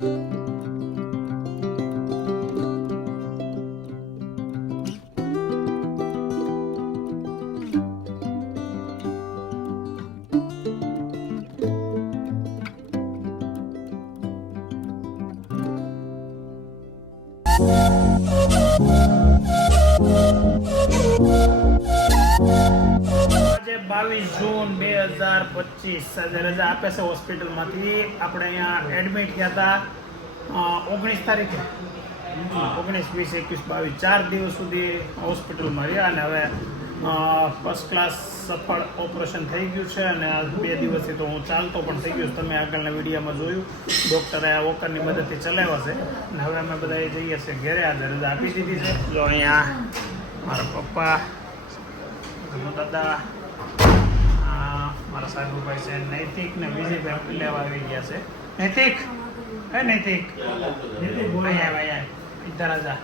આજે આજે રજા આપે છે હોસ્પિટલમાંથી. આપણે અહીંયા એડમિટ થયા હતા ઓગણીસ તારીખે. ઓગણીસ વીસ એકવીસ બાવીસ ચાર દિવસ સુધી હોસ્પિટલમાં રહ્યા અને હવે ફર્સ્ટ ક્લાસ સફળ ઓપરેશન થઈ ગયું છે અને આ બે દિવસથી તો હું ચાલતો પણ થઈ ગયો છું. તમે આગળના વિડીયોમાં જોયું ડૉક્ટરે આ વોકરની મદદથી ચલાવ્યા છે. અને હવે અમે બધા જઈએ છીએ ઘરે આજે રજા આપી દીધી છે. જો અહીંયા. મારા પપ્પા દાદા મારા સાગુભાઈ છે નૈતિક ને વિજયભાઈ લેવા આવી ગયા છે. નૈતિક? હે નૈતિક? અહીંયા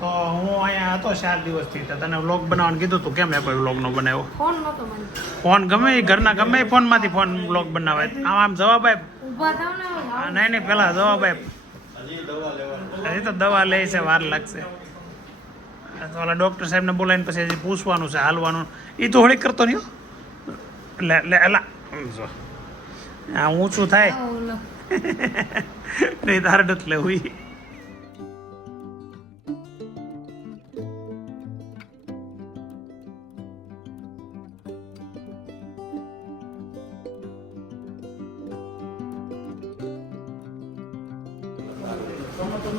તો હું અહીંયા હતો ચાર દિવસથી તો તને વ્લોગ બનાવવાનું કીધું તું. કેમ કોઈ વ્લોગ નો બનાવ્યો? ફોન નતો ફોન ગમે એ ઘરના ગમે એ ફોનમાંથી ફોન વ્લોગ બનાવે. આમ આમ જવાબ આપ. ઊભા થાવ ને આ નહીં નહીં પેલા જવાબ આપ. હજી તો દવા લે છે વાર લાગશે. ઓલા ડૉક્ટર સાહેબને બોલાવીને પછી હજી પૂછવાનું છે હાલવાનું. એ તો હોળી કરતો નહીં. લે લે એલા જો આ ઊંચું થાય આવો ઓલો. નહીં તારે નથી લેવું ઈ.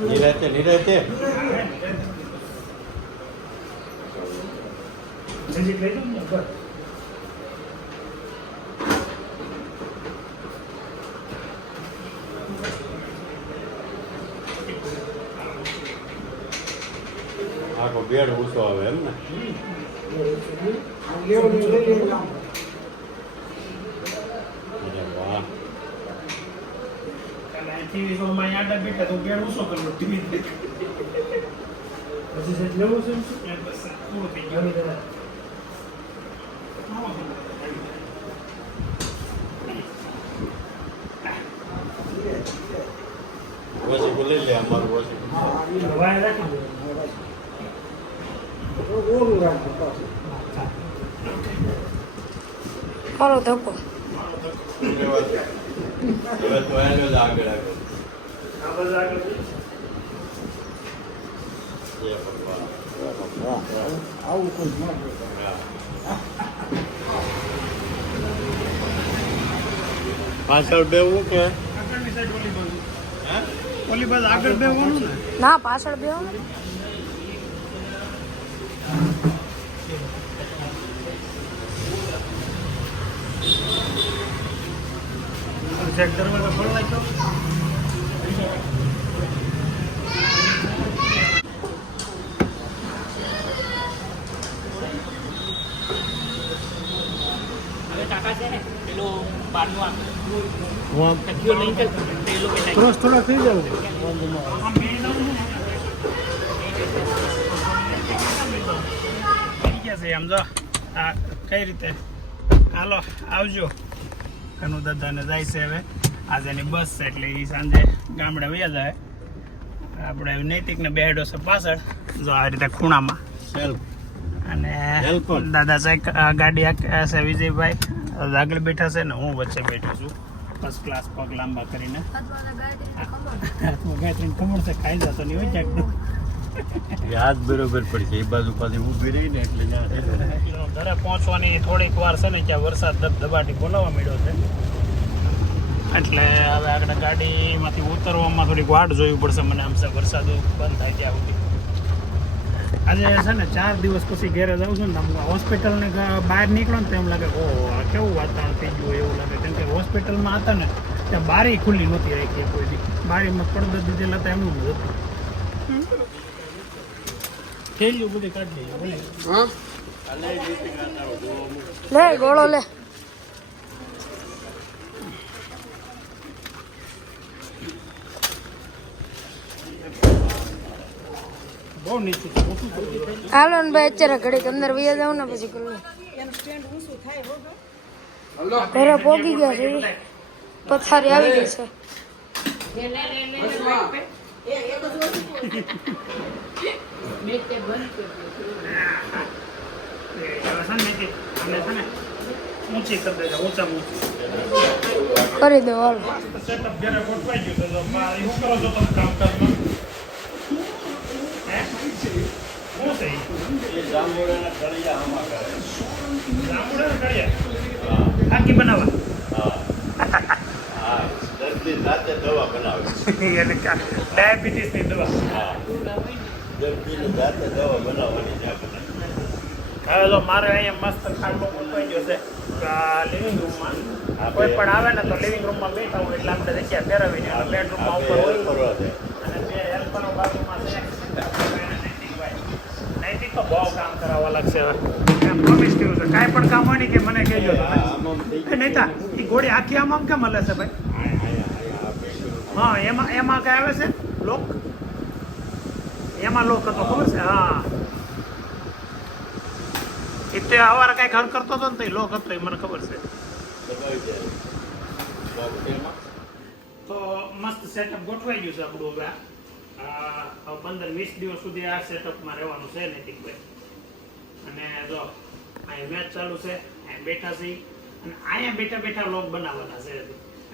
નિરાતે નિરાતે નજીક લઈ જાઓ આખો બેડ ઊંચો આવે એમ ને. પછી બોલી લે અમારું પછી હવાએ રાખી દો. મારો ધક્કો રેવા દે. હવે તો એનો જ આગળ આગળ આ બધા આગળ જઈએ. જય ભગવાન પાછળ બેવું કે આગળની સાઈડ ઓલી બાજુ. હે ઓલી બાજુ આગળ બેસવાનું ને ના પાછળ બેહો ચેક દરવાજો ખોલ નાખ્યો ક્રોસ થોડા થઈ જાવ આ કઈ રીતે હાલો આવજો કનુ દાદાને જાય છે હવે. આજે એની બસ છે એટલે એ સાંજે ગામડે વયા જાય. આપણે નૈતિકને બેડો છે પાછળ. જો આ રીતે ખૂણામાં. સેલ્ફ અને. દાદા સાહેબ ગાડી છે વિજયભાઈ. આગળ બેઠા છે ને હું વચ્ચે બેઠો છું. ફર્સ્ટ ક્લાસ પગ લાંબા કરીને. ગાયત્રીને ખબર. છે ખાઈ જતો નહીં હોય ક્યાંક. યાદ બરોબર પડશે. એ બાજુ પાછી ઊભી રહી ને એટલે ને. ઘરે પહોંચવાની થોડીક વાર છે ને, ત્યાં વરસાદ ધબધબાટી બોલાવવા મળ્યો છે. એટલે હવે આગળ ગાડીમાંથી ઉતરવામાં થોડીક વાટ જોવી પડશે મને આમ છે, વરસાદ બંધ થાય ત્યાં સુધી. આજે છે ને, ચાર દિવસ પછી ઘેરે જાઉં છું ને આમ હોસ્પિટલને બહાર નીકળો ને તો એમ લાગે ઓહો, આ કેવું વાતાવરણ થઈ ગયું એવું લાગે. કેમ કે હોસ્પિટલમાં હતા ને, ત્યાં બારી ખુલ્લી નહોતી રાખી કોઈ દી. બારીમાં પડદા દીધેલા હતા, એમનું હતું. થેલીઓ બધી કાઢી લઈએ ભલે. લે ગોળો લે. હાલો ને ભાઈ અત્યારે ઘડીક અંદર વયા જાવ ને પછી કરી ઘરે પોગી ગયા છે પથારી આવી ગઈ છે. એ હવે છે ને કે આને છે ને ઊંચી કરી દેજો ઊંચા ઊંચી કરી દો હાલો સેટઅપ ઘરે ગોઠવાઈ ગયું છે તો બા, એ શું કરો છો તમે કામકાજમાં હે શું છે ઈ? એ જાંબુડાના કળિયા આમાં કરે જાંબુડાના કળિયા? હા આખી બનાવવા હા હા દર્દી રાતે દવા બનાવે એટલે ડાયાબિટીસની દવા હા દર્દીની જાતે દવા બનાવવાની જ્યાં હવે તો મારે અહીંયા મસ્ત ખાટલો ગોઠવાઈ ગયો છે લિવિંગ રૂમમાં કોઈ પણ આવે ને તો લિવિંગ રૂમમાં બેઠા હોય એટલે આપણે જગ્યા ફેરવીને બેડરૂમમાં ઉપર હોય અને બે હેલ્પરો બાજુમાં છે. નૈતિક તો બહુ કામ કરાવવા લાગશે હવે પ્રોમિસ કર્યું છે કાંઈ પણ કામ હોય ને કે મને કહેજો તમે એ ઘોડી આખી આમ આમ કેમ હલે છે ભાઈ. હા એમાં એમાં કઈ આવે છે લોક એમાં લોક હતો ખબર છે? હા. એ તે અવારે કઈ ઘર કરતો હતો ને તો લોક હતો એ મને ખબર છે. તો મસ્ત સેટઅપ ગોઠવાઈ ગયું છે આપણું હવે પંદર વીસ દિવસ સુધી આ સેટઅપમાં રહેવાનું છે નૈતિકભાઈ અને જો અહીંયા મેચ ચાલુ છે અહીંયા બેઠા છે ઈ. અને અહીંયા બેઠા બેઠા લોક બનાવવાના છે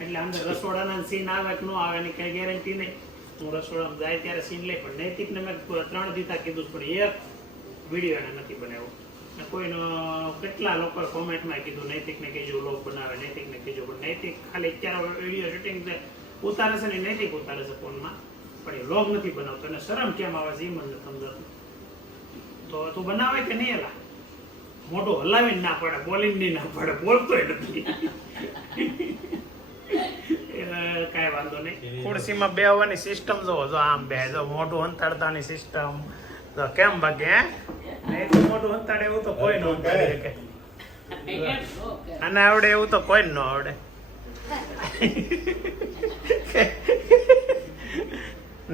એટલે અંદર રસોડાના સીન આવે કે ન આવે એની કઈ ગેરંટી નહીં. હું રસોડામાં જાય ત્યારે સીન લઈ પણ નૈતિકને મેં ત્રણ દીધા કીધું પણ એક વીડિયો એને નથી બનાવ્યો. ને કોઈનો કેટલા લોકો કોમેન્ટમાં કીધું નૈતિકને કહેજો, લોક બનાવે નૈતિકને કહેજો. પણ નૈતિક ખાલી અત્યારે વીડિયો શૂટિંગ ઉતારે છે ને નૈતિક ઉતારે છે ફોનમાં. પણ એ લોગ નથી બનાવતો અને શરમ કેમ આવે છે એ મને સમજાતું. તો તું બનાવે કે નહીં એલા? મોટું હલાવીને ના પડે બોલિંગ નહીં ના પડે, બોલતોય નથી. કાંઈ વાંધો નહીં. ખુરશીમાં બેહવાની સિસ્ટમ જોવો. જો આમ બે જો મોઢું અંતાડતાની સિસ્ટમ તો કેમ બાકી હે? એટલું મોઢું અંતાડે એવું તો કોઈ ન શકે. અને આવડે એવું તો કોઈ ન આવડે.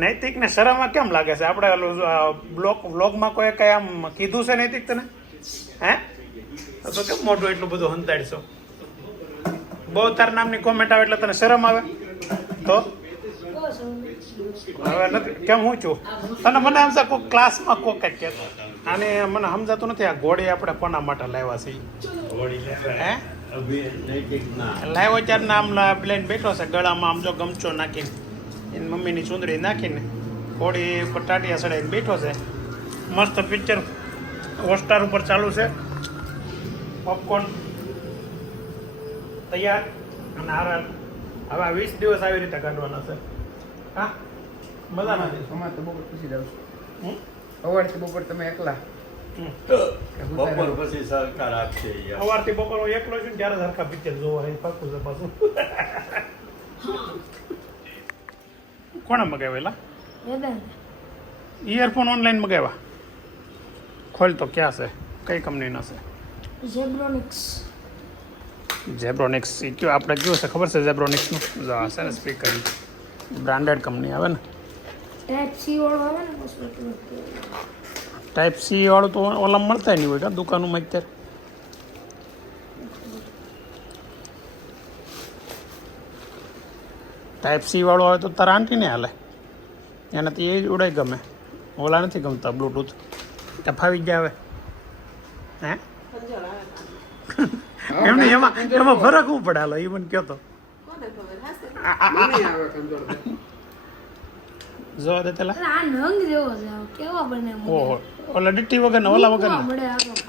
નૈતિક ને શરમ કેમ લાગે છે? આપણે બ્લોક બ્લોગ બ્લોગમાં કોઈ કઈ આમ કીધું છે નૈતિક તને? હે? તો કેમ મોઢું એટલું બધું હંતાડશો? બહુ તાર નામની કોમેન્ટ આવે એટલે તને શરમ આવે? તો? હવે નથી. કેમ હું છું? અને મને એમ કોઈ ક્લાસમાં કોક જ કહેતો. અને મને સમજાતું નથી. આ ઘોડી આપણે કોના માટે લાવ્યા છીએ? હે? લાવ્યો ત્યારે નામ લઈને બેઠો છે ગળામાં આમ જો ગમચો નાખીને. એની મમ્મીની ચુંદડી નાખીને ઘોડી ઉપર ટાટિયા ચડાવીને બેઠો છે. મસ્ત પિક્ચર હોટસ્ટાર ઉપર ચાલુ છે. પોપકોર્ન તૈયાર. અને આરા હવે આ વીસ દિવસ આવી રીતે કાઢવાના છે. હા? મજા નથી અમારે તો બપોર પછી જાઉં છું હમ? સવારથી બપોર તમે એકલા? હમ. બપોર પછી સરકાર આપશે યાર. સવારથી બપોર હું એકલો છું ને ત્યારે સરખા પિક્ચર જોવા એ પાકું છે પાછું. કોણે મગાવેલા? Earphone online મગાવ્યા? ખોલ તો ક્યાં છે? કઈ કંપનીના છે? ઝેબ્રોનિક્સ ઝેબ્રોનિક્સ એ કયો આપણે કયું છે? ખબર છે ઝેબ્રોનિક્સનું જો છે ને સ્પીકર બ્રાન્ડેડ કંપની આવે ને. ટાઈપ સી વાળો આવે ને ટાઈપ સી વાળું તો ઓલા મળતા નહીં હોય કા દુકાનોમાં અત્યારે? ટાઈપ સી વાળો આવે તો તારા આંટીને હાલે. એને તો એ જ ઉડાય ગમે. ઓલા નથી ગમતા બ્લૂટૂથ તફાવી ફાવી ગયા આવે. હે? એમને એમાં એમાં ફરક હું પડે હાલો એ મને કહો તો. આ- આ- આ- નહીં આવે કંટ્રોલ જોવા દે તેલા આ નંગ જેવો છે. આમ બને ઓહો. ઓલા ડીટી વગર ને ઓલા વગર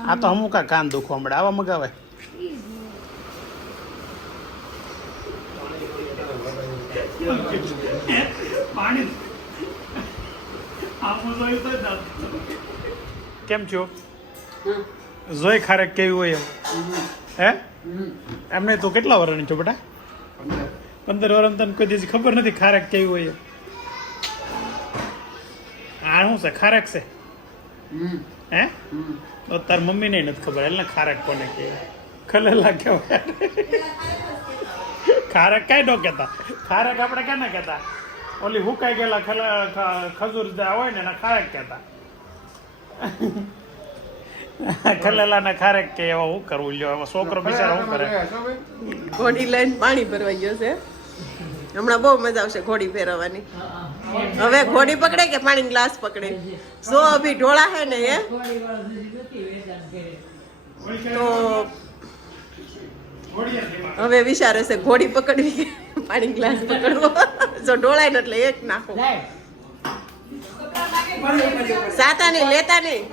આ તો અમુક આ કાન દુખવા મળે. આવા મગાવે કેમ છો? જોઈ ખારેક કેવી હોય એમ. હે? એમ નહીં તું કેટલા વર્ષની છો બેટા? પંદર વર્ષ તને કોઈ દિવસ ખબર નથી ખારેક કેવી હોય આ શું છે, ખારેક છે? હે? તો તાર મમ્મીને નથી ખબર એટલે ખારેક કોને કે ખલેલા કહેવાય ખારેક કઈ ડો કહેતા. ખારેક આપણે કેને કહેતા? ઓલી હુકાઈ ગયેલા ખજૂર હોય ને એને ખારેક કહેતા. ખલેલા ને ખારેક કે એવા હું કરવું લ્યો એવો છોકરો બિચારો હું કરે ઘોડી લઈને પાણી ભરવા ગયો છે. હમણાં બહુ મજા આવશે ઘોડી ફેરવવાની. હવે ઘોડી પકડે કે પાણી ગ્લાસ પકડે? જો અભી ઢોળા હે ને એ? તો હવે વિચારે છે ઘોડી પકડવી પાણી ગ્લાસ પકડવો? જો ઢોળાય ને એટલે એક નાખો. સાતા નહીં લેતા નહીં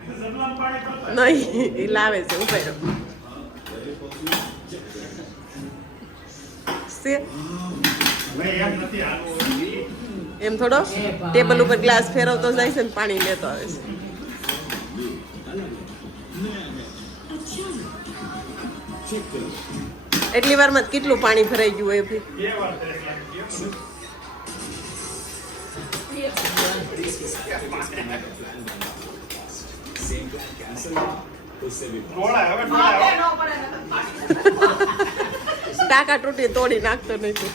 નહીં એ લાવે છે ઊભા રહો. છે એમ થોડો ટેબલ ઉપર ગ્લાસ ફેરવતો જાય છે ને પાણી લેતો આવે છે એટલી વારમાં કેટલું પાણી ભરાઈ ગયું હોય ભાઈ. ટાંકા તૂટી તોડી નાખતો નથી.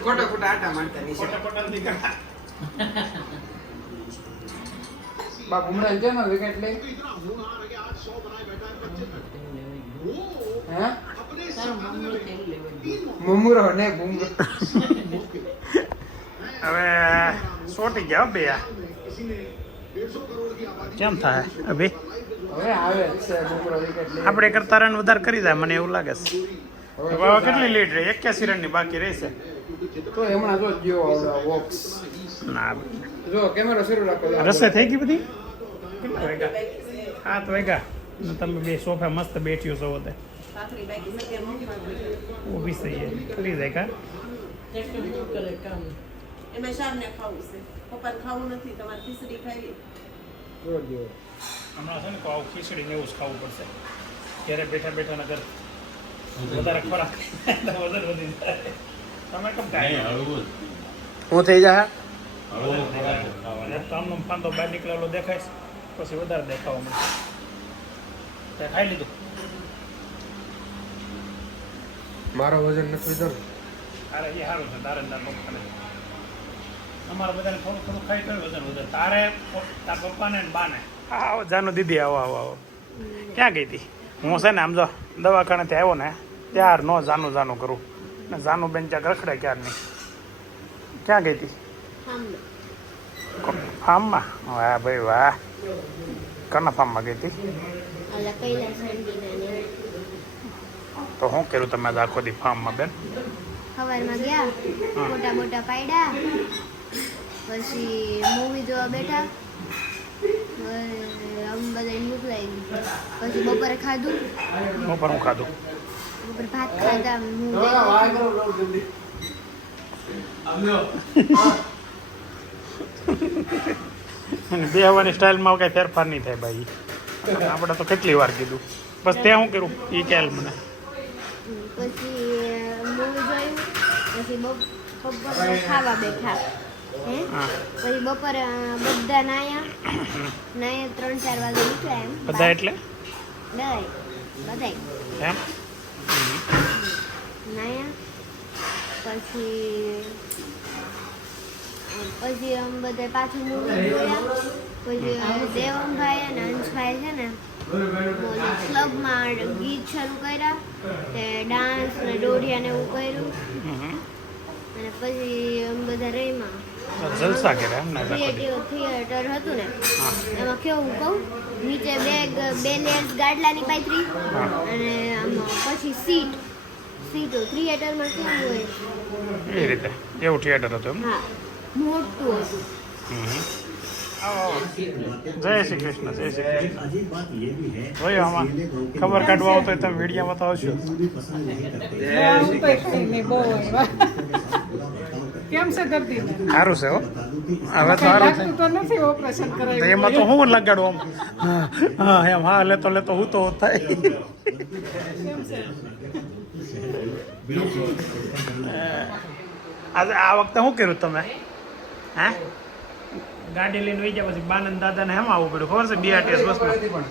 ખોટા ખોટા આટા મારતા ખોટા ખોટા નથી કરતા. બાપ ને વિકેટ લઈ. ને બુમરો હવે સોટી ગયા બે. કેમ થાય અભી? આપણે કરતા રન વધારે કરી જાય મને એવું લાગે છે. હવે કેટલી લીડ રહી? એક્યાસી રનની બાકી રહેશે તો હમણાં જો વોક્સ ના જો કેમેરો શરૂ રાખો. રસે થઈ ગઈ બધી? કેટલા વાગ્યા? સાત વાગ્યા. તમે બે સોફા મસ્ત બેઠ્યો છો તે ઊભી થઈ જાય. કરી જાય કા? એમાં શામને ખાવું છે. પપ્પાને ખાવું નથી તમારે ખીચડી ખાવી. હમણાં છે ને કહું ખીચડી ને એવું જ ખાવું પડશે. ઘરે બેઠા બેઠા નગર વધારે ખોરાક વજન વધી જાય. તમે કેમ કાંઈ? હું થઈ જાય કામનો ફાંદો બહાર નીકળેલો દેખાય પછી વધારે દેખાવા મળે. તે ખાઈ લીધું. મારો વજન નથી લીધો તારે એ સારું છે તારે તાર પપ્પાને અમારે બધાને થોડું થોડું ખાઈ તો વજન વધે. તારે તારા પપ્પાને ને બાને. આવો જાનો દીદી આવો આવો આવો. ક્યાં ગઈ હતી હું છે ને આમ જો દવાખાનેથી આવ્યો ને ત્યાર નો જાનું જાનું કરું. ને જાનું બેન ત્યાં રખડે ક્યાર નહીં ક્યાં ગઈ હતી ફાર્મમાં વાહ ભાઈ વાહ કના ફાર્મમાં ગઈ હતી તો શું કર્યું તમે આજે આખો દી ફાર્મમાં બેન સવારમાં ગયા મોટા મોટા પાયડા પછી મૂવી જોવા બેઠા આમ બધા મોકલાઈ પછી બપોરે ખાધું બપોર હું ખાધું બપોરે ભાત ખાધા હું અને બેહવાની સ્ટાઇલમાં કઈ ફેરફાર નહીં થાય ભાઈ. આપણે તો કેટલી વાર કીધું. બસ ત્યાં શું કર્યું એ ખ્યાલ મને. ખાવા બેઠા. હે? પછી બપોરે બધા નાયા. નાયા ત્રણ ચાર વાગે નીકળ્યા એમ. બધા એટલે? બધાય. બધાય. એમ? નાયા. પછી પછી આમ બધા પાછું મૂવી જોયા. પછી દેવમભાઈ અને અંશભાઈ છે ને ક્લબમાં ગીત શરૂ કર્યા. તે ડાન્સ ને દોઢિયા ને એવું કર્યું. અને પછી આમ બધા રહીમાં જલસા કર્યા એમ? ક્રિએટિવ થિયેટર હતું ને એમાં કેવું કહું નીચે બે બે લેયર્સ ગાડલાની પાથરી અને આમ પછી સીટ સીટો થિયેટરમાં કેવું હોય? એ રીતે. એવું થિયેટર હતું એમ? હા. મોટું હતું. જય શ્રી કૃષ્ણ જય શ્રી કૃષ્ણ. જોયો આમાં ખબર કાઢવા આવતો હોય તમે વિડીયોમાં તો આવશો. કેમ છે દર્દી? સારું છે હો. હવે તો સારું છે. તો નથી ઓપરેશન તો કરાયું એમાં તો હું લગાડું આમ? હા, હા એમ હા લેતો લેતો હું તો થાય. આજે આ વખતે શું કર્યું તમે? હે? ગાડી લઈને વહી ગયા પછી બાનંદ દાદાને હેમ આવવું પડ્યું ખબર છે? બીઆરટીએસ બસમાં.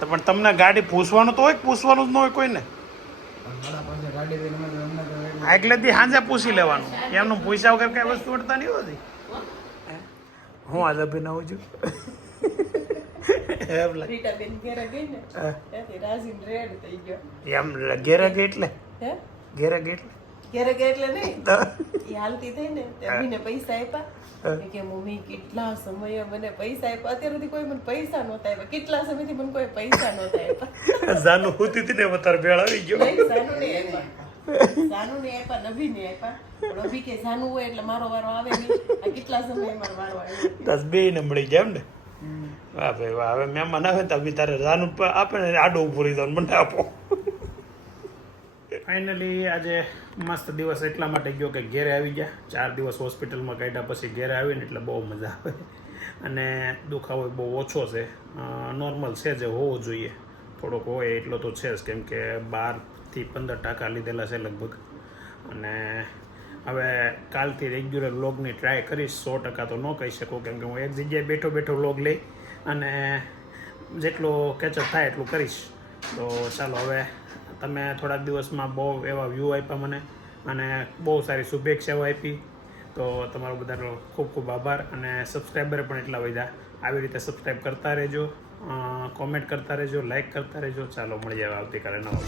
તો પણ તમને ગાડી પૂછવાનું તો હોય પૂછવાનું જ ન હોય કોઈને? એટલે આગલેથી સાંજે પૂછી લેવાનું. એમનું પૂછ્યા વગર કઈ વસ્તુ વળતા નહીં હોતી? હું? આજે અભિનવ છું. એમ લાગે. ગઈ ને હા. ત્યાંથી રાજીન રેડ થઈ ગયો. એમ ઘેરે ગઈ એટલે? હે? ઘેરે ગઈ એટલે? ઘેરે ગઈ એટલે નહીં. એ હાલતી થઈ ને તે પૈસા આપ્યા. કે મમ્મી કેટલા સમયે મને પૈસા આપ્યા? અત્યાર સુધી કોઈ મને પૈસા નહોતા આપ્યા. કેટલા સમયથી મને કોઈ પૈસા નહોતા આપ્યા. જાનું હોતી હતી ને વધારે ભેળ આવી ગયો. સાનું નહીં આપ્યા. સાનું નહીં આપ્યા નભી નહીં આપ્યા નભી કે સાનું હોય એટલે મારો વારો આવે નહીં. આ કેટલા સમય મારો વારો આવે દસ બે ને મળી જાય એમ ને? વાહ ભાઈ વાહ હવે મહેમાન આવે ને તો અભી તારે જાનું પ- આપે ને આડો ઉભું રહી જાવ મને આપો. ફાઇનલી આજે મસ્ત દિવસ એટલા માટે ગયો કે ઘેરે આવી ગયા. ચાર દિવસ હોસ્પિટલમાં કાઢ્યા પછી ઘેરે આવીને એટલે બહુ મજા આવે. અને દુખાવો બહુ ઓછો છે. નોર્મલ છે જે હોવો જોઈએ. થોડોક હોય એટલો તો છે જ, કેમ કે બારથી પંદર ટકા લીધેલા છે લગભગ. અને હવે કાલથી રેગ્યુલર લોગની ટ્રાય કરીશ, સો ટકા તો ન કહી શકું, કેમ કે હું એક જગ્યાએ બેઠો બેઠો લોગ લઈ અને જેટલો કેચઅપ થાય એટલું કરીશ. તો ચાલો હવે તમે થોડાક દિવસમાં બહુ એવા વ્યૂ આપ્યા મને, અને બહુ સારી શુભેચ્છાઓ આપી. તો તમારો બધાનો ખૂબ ખૂબ આભાર, અને સબસ્ક્રાઈબર પણ એટલા વધ્યા આવી રીતે સબસ્ક્રાઈબ કરતા રહેજો કોમેન્ટ કરતા રહેજો લાઈક કરતા રહેજો. ચાલો મળી જાય આવતીકાલે નવા.